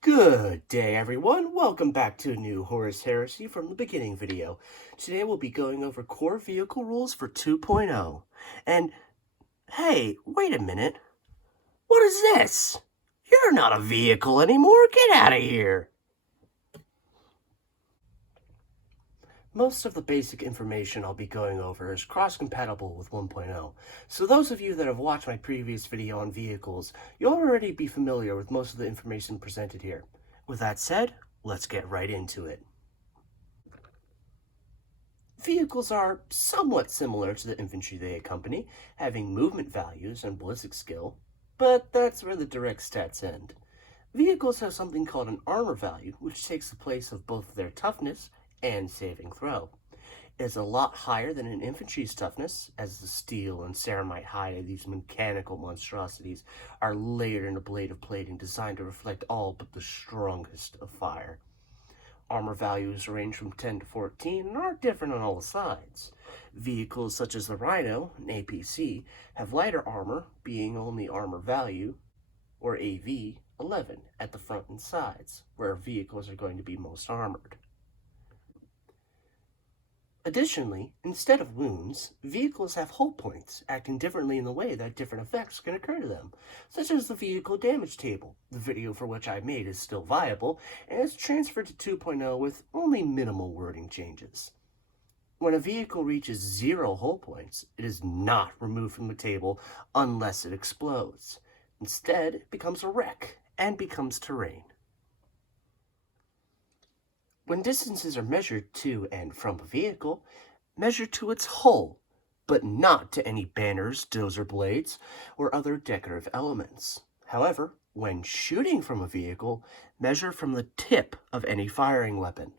Good day, everyone. Welcome back to a new Horus Heresy from the beginning video. Today we'll be going over core vehicle rules for 2.0. And, hey, wait a minute. What is this? You're not a vehicle anymore. Get out of here. Most of the basic information I'll be going over is cross-compatible with 1.0, so those of you that have watched my previous video on vehicles, you'll already be familiar with most of the information presented here. With that said, let's get right into it. Vehicles are somewhat similar to the infantry they accompany, having movement values and ballistic skill, but that's where the direct stats end. Vehicles have something called an armor value, which takes the place of both their toughness and saving throw. It is a lot higher than an infantry's toughness, as the steel and ceramite hide of these mechanical monstrosities are layered in a blade of plating designed to reflect all but the strongest of fire. Armor values range from 10 to 14 and are different on all the sides. Vehicles such as the Rhino, an APC, have lighter armor, being only armor value, or AV, 11 at the front and sides, where vehicles are going to be most armored. Additionally, instead of wounds, vehicles have hull points, acting differently in the way that different effects can occur to them, such as the vehicle damage table, the video for which I made is still viable, and is transferred to 2.0 with only minimal wording changes. When a vehicle reaches 0 hull points, it is not removed from the table unless it explodes. Instead, it becomes a wreck and becomes terrain. When distances are measured to and from a vehicle, measure to its hull, but not to any banners, dozer blades, or other decorative elements. However, when shooting from a vehicle, measure from the tip of any firing weapon,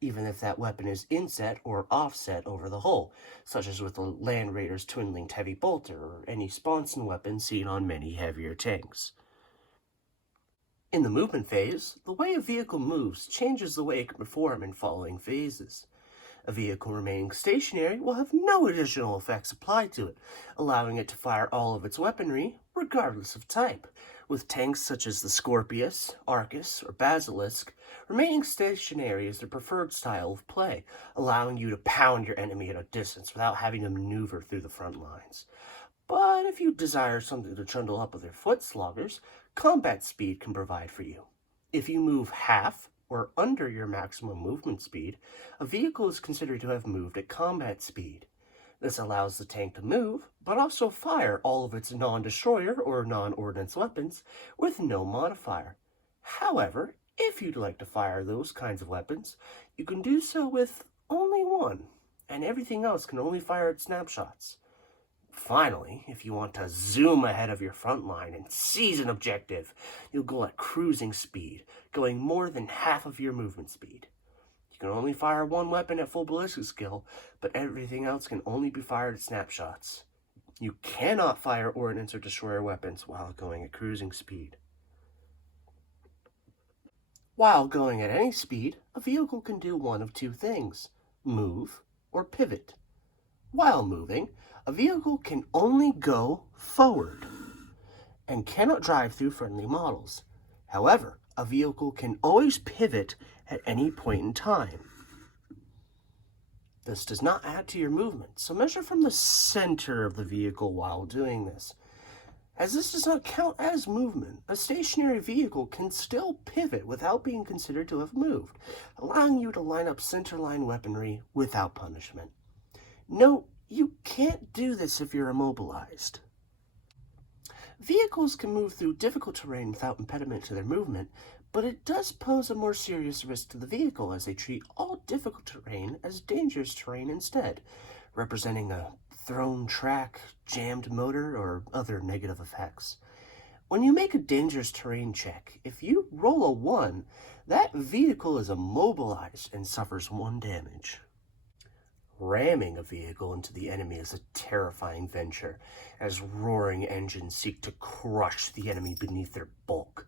even if that weapon is inset or offset over the hull, such as with the Land Raider's twin-linked heavy bolter or any sponson weapon seen on many heavier tanks. In the movement phase, the way a vehicle moves changes the way it can perform in following phases. A vehicle remaining stationary will have no additional effects applied to it, allowing it to fire all of its weaponry, regardless of type, with tanks such as the Scorpius, Arcus, or Basilisk remaining stationary as their preferred style of play, allowing you to pound your enemy at a distance without having to maneuver through the front lines. But if you desire something to trundle up with your foot sloggers, combat speed can provide for you. If you move half or under your maximum movement speed, a vehicle is considered to have moved at combat speed. This allows the tank to move, but also fire all of its non-destroyer or non-ordnance weapons with no modifier. However, if you'd like to fire those kinds of weapons, you can do so with only one, and everything else can only fire at snapshots. Finally, if you want to zoom ahead of your front line and seize an objective, you'll go at cruising speed, going more than half of your movement speed. You can only fire one weapon at full ballistic skill, but everything else can only be fired at snapshots. You cannot fire ordnance or destroyer weapons while going at cruising speed. While going at any speed, a vehicle can do one of two things: move or pivot. While moving, a vehicle can only go forward and cannot drive through friendly models. However, a vehicle can always pivot at any point in time. This does not add to your movement, so measure from the center of the vehicle while doing this. As this does not count as movement, a stationary vehicle can still pivot without being considered to have moved, allowing you to line up centerline weaponry without punishment. Note, you can't do this if you're immobilized. Vehicles can move through difficult terrain without impediment to their movement, but it does pose a more serious risk to the vehicle as they treat all difficult terrain as dangerous terrain instead, representing a thrown track, jammed motor, or other negative effects. When you make a dangerous terrain check, if you roll a 1, that vehicle is immobilized and suffers 1 damage. Ramming a vehicle into the enemy is a terrifying venture, as roaring engines seek to crush the enemy beneath their bulk.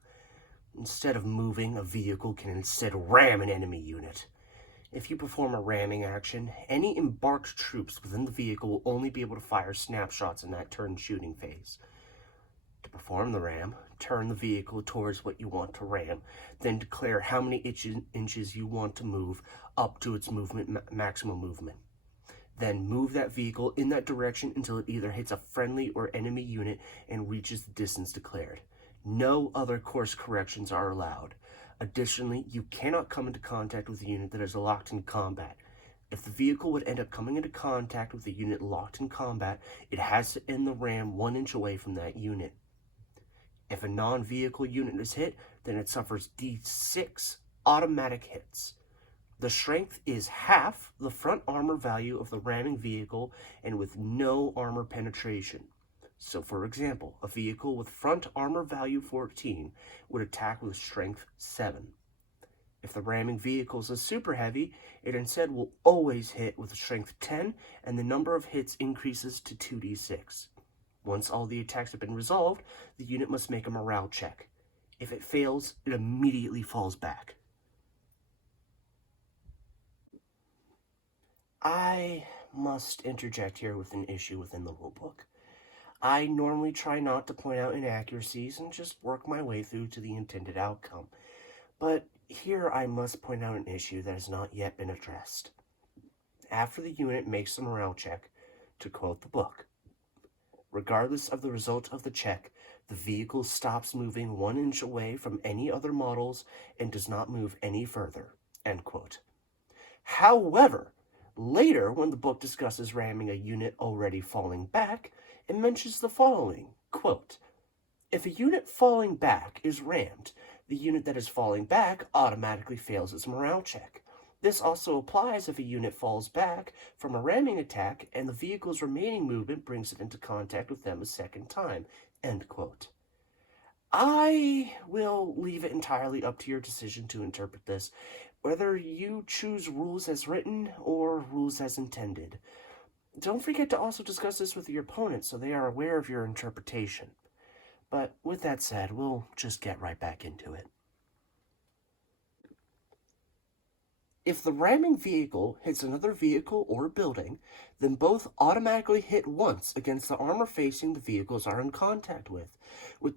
Instead of moving, a vehicle can instead ram an enemy unit. If you perform a ramming action, any embarked troops within the vehicle will only be able to fire snapshots in that turn shooting phase. To perform the ram, turn the vehicle towards what you want to ram, then declare how many inches you want to move up to its maximum movement. Then move that vehicle in that direction until it either hits a friendly or enemy unit and reaches the distance declared. No other course corrections are allowed. Additionally, you cannot come into contact with a unit that is locked in combat. If the vehicle would end up coming into contact with a unit locked in combat, it has to end the ram 1 inch away from that unit. If a non-vehicle unit is hit, then it suffers D6 automatic hits. The strength is half the front armor value of the ramming vehicle and with no armor penetration. So for example, a vehicle with front armor value 14 would attack with strength 7. If the ramming vehicle is super heavy, it instead will always hit with strength 10 and the number of hits increases to 2d6. Once all the attacks have been resolved, the unit must make a morale check. If it fails, it immediately falls back. I must interject here with an issue within the rulebook. I normally try not to point out inaccuracies and just work my way through to the intended outcome. But here I must point out an issue that has not yet been addressed. After the unit makes the morale check, to quote the book, regardless of the result of the check, the vehicle stops moving 1 inch away from any other models and does not move any further, end quote. However, later, when the book discusses ramming a unit already falling back, it mentions the following, quote, if a unit falling back is rammed, the unit that is falling back automatically fails its morale check. This also applies if a unit falls back from a ramming attack and the vehicle's remaining movement brings it into contact with them a second time, end quote. I will leave it entirely up to your decision to interpret this, whether you choose rules as written or rules as intended. Don't forget to also discuss this with your opponent so they are aware of your interpretation. But with that said, we'll just get right back into it. If the ramming vehicle hits another vehicle or building, then both automatically hit once against the armor facing the vehicles are in contact with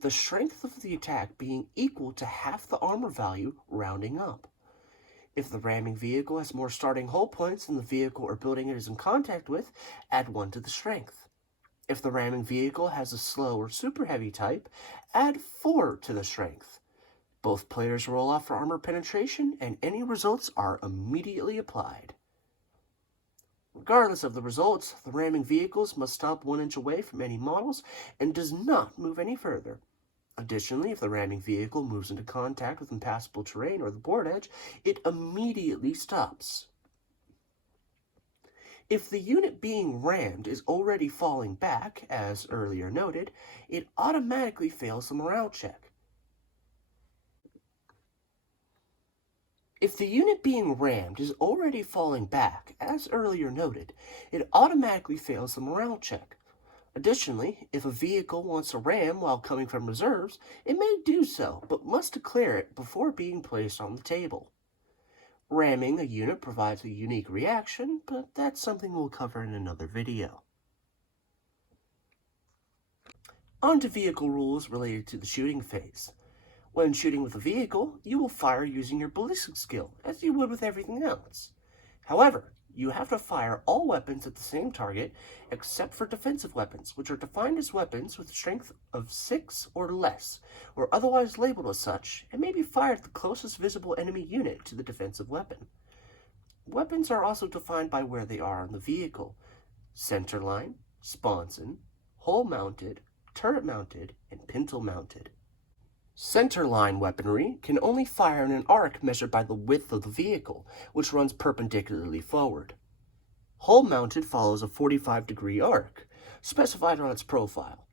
the strength of the attack being equal to half the armor value rounding up. If the ramming vehicle has more starting hull points than the vehicle or building it is in contact with, add 1 to the strength. If the ramming vehicle has a slow or super heavy type, add 4 to the strength. Both players roll off for armor penetration, and any results are immediately applied. Regardless of the results, the ramming vehicles must stop 1 inch away from any models and does not move any further. Additionally, if the ramming vehicle moves into contact with impassable terrain or the board edge, it immediately stops. If the unit being rammed is already falling back, as earlier noted, it automatically fails the morale check. If the unit being rammed is already falling back, as earlier noted, it automatically fails the morale check. Additionally, if a vehicle wants to ram while coming from reserves, it may do so, but must declare it before being placed on the table. Ramming a unit provides a unique reaction, but that's something we'll cover in another video. On to vehicle rules related to the shooting phase. When shooting with a vehicle, you will fire using your ballistic skill, as you would with everything else. However, you have to fire all weapons at the same target, except for defensive weapons, which are defined as weapons with strength of 6 or less, or otherwise labeled as such, and may be fired at the closest visible enemy unit to the defensive weapon. Weapons are also defined by where they are on the vehicle: centerline, sponson, hull-mounted, turret-mounted, and pintle-mounted. Centerline weaponry can only fire in an arc measured by the width of the vehicle, which runs perpendicularly forward. Hull-mounted follows a 45-degree arc, specified on its profile.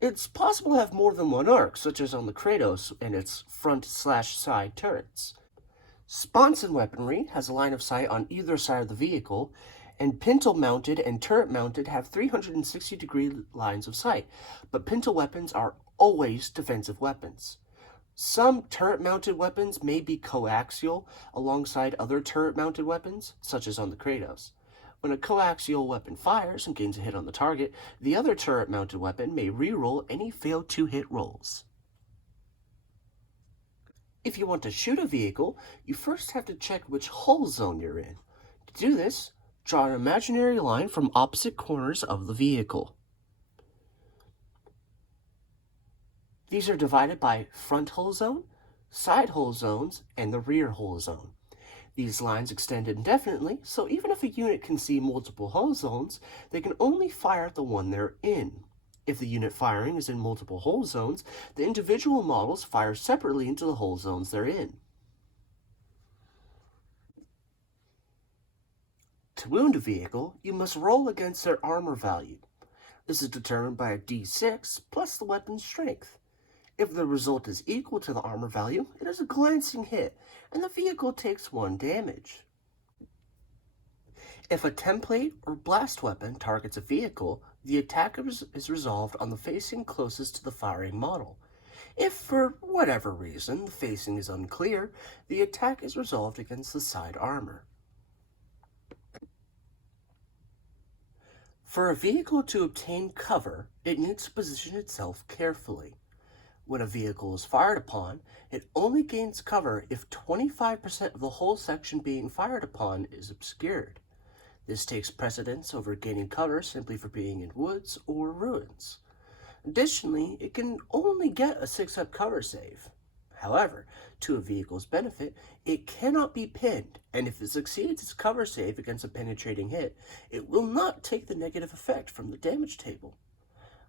It's possible to have more than one arc, such as on the Kratos and its front/side turrets. Sponson weaponry has a line of sight on either side of the vehicle, and pintle-mounted and turret-mounted have 360-degree lines of sight, but pintle weapons are always defensive weapons. Some turret-mounted weapons may be coaxial alongside other turret-mounted weapons, such as on the Kratos. When a coaxial weapon fires and gains a hit on the target, the other turret-mounted weapon may re-roll any failed 2-hit rolls. If you want to shoot a vehicle, you first have to check which hull zone you're in. To do this, draw an imaginary line from opposite corners of the vehicle. These are divided by front hull zone, side hull zones, and the rear hull zone. These lines extend indefinitely, so even if a unit can see multiple hull zones, they can only fire at the one they're in. If the unit firing is in multiple hull zones, the individual models fire separately into the hull zones they're in. To wound a vehicle, you must roll against their armor value. This is determined by a d6 plus the weapon's strength. If the result is equal to the armor value, it is a glancing hit, and the vehicle takes 1 damage. If a template or blast weapon targets a vehicle, the attack is resolved on the facing closest to the firing model. If, for whatever reason, the facing is unclear, the attack is resolved against the side armor. For a vehicle to obtain cover, it needs to position itself carefully. When a vehicle is fired upon, it only gains cover if 25% of the whole section being fired upon is obscured. This takes precedence over gaining cover simply for being in woods or ruins. Additionally, it can only get a 6-up cover save. However, to a vehicle's benefit, it cannot be pinned, and if it succeeds its cover save against a penetrating hit, it will not take the negative effect from the damage table.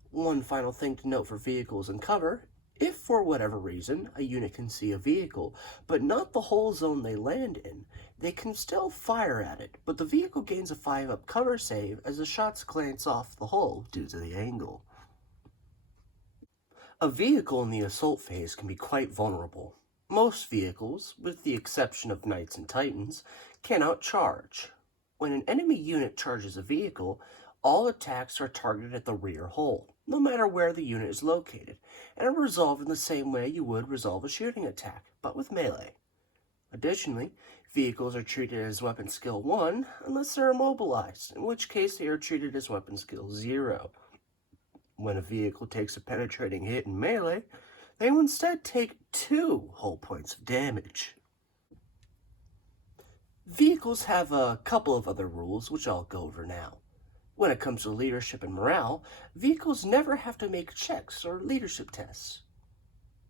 One final thing to note for vehicles and cover: if for whatever reason a unit can see a vehicle, but not the whole zone they land in, they can still fire at it, but the vehicle gains a 5-up cover save as the shots glance off the hull due to the angle. A vehicle in the assault phase can be quite vulnerable. Most vehicles, with the exception of Knights and Titans, cannot charge. When an enemy unit charges a vehicle, all attacks are targeted at the rear hull, no matter where the unit is located, and are resolved in the same way you would resolve a shooting attack, but with melee. Additionally, vehicles are treated as weapon skill 1 unless they're immobilized, in which case they are treated as weapon skill 0. When a vehicle takes a penetrating hit in melee, they will instead take 2 hull points of damage. Vehicles have a couple of other rules which I'll go over now. When it comes to leadership and morale, vehicles never have to make checks or leadership tests.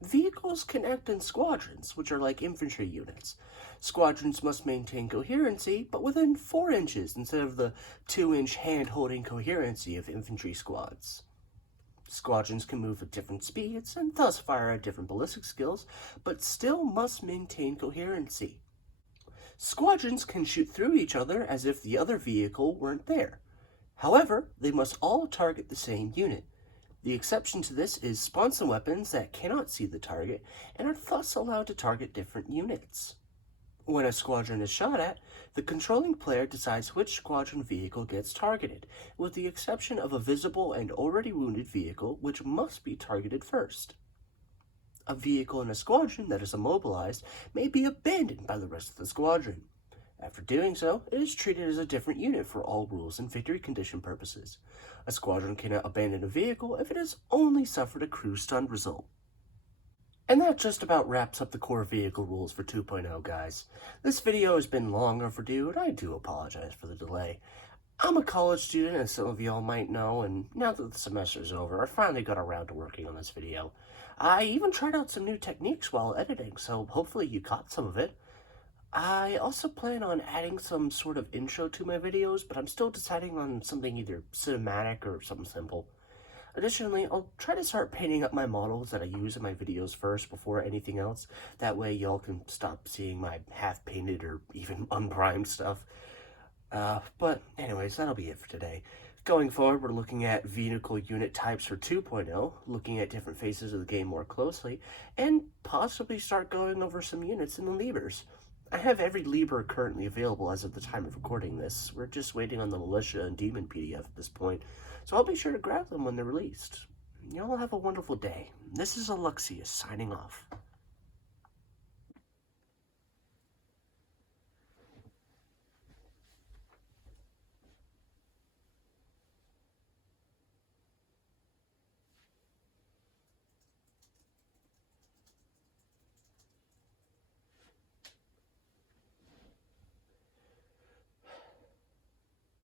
Vehicles can act in squadrons, which are like infantry units. Squadrons must maintain coherency, but within 4 inches instead of the 2-inch hand-holding coherency of infantry squads. Squadrons can move at different speeds and thus fire at different ballistic skills, but still must maintain coherency. Squadrons can shoot through each other as if the other vehicle weren't there. However, they must all target the same unit. The exception to this is sponson weapons that cannot see the target and are thus allowed to target different units. When a squadron is shot at, the controlling player decides which squadron vehicle gets targeted, with the exception of a visible and already wounded vehicle, which must be targeted first. A vehicle in a squadron that is immobilized may be abandoned by the rest of the squadron. After doing so, it is treated as a different unit for all rules and victory condition purposes. A squadron cannot abandon a vehicle if it has only suffered a crew stun result. And that just about wraps up the core vehicle rules for 2.0, guys. This video has been long overdue, and I do apologize for the delay. I'm a college student, as some of y'all might know, and now that the semester's over, I finally got around to working on this video. I even tried out some new techniques while editing, so hopefully you caught some of it. I also plan on adding some sort of intro to my videos, but I'm still deciding on something either cinematic or something simple. Additionally, I'll try to start painting up my models that I use in my videos first before anything else. That way y'all can stop seeing my half-painted or even unprimed stuff. But anyways, that'll be it for today. Going forward, we're looking at vehicle unit types for 2.0, looking at different phases of the game more closely, and possibly start going over some units in the Libers. I have every Liber currently available as of the time of recording this. We're just waiting on the Militia and Demon PDF at this point, so I'll be sure to grab them when they're released. Y'all have a wonderful day. This is Alexius signing off.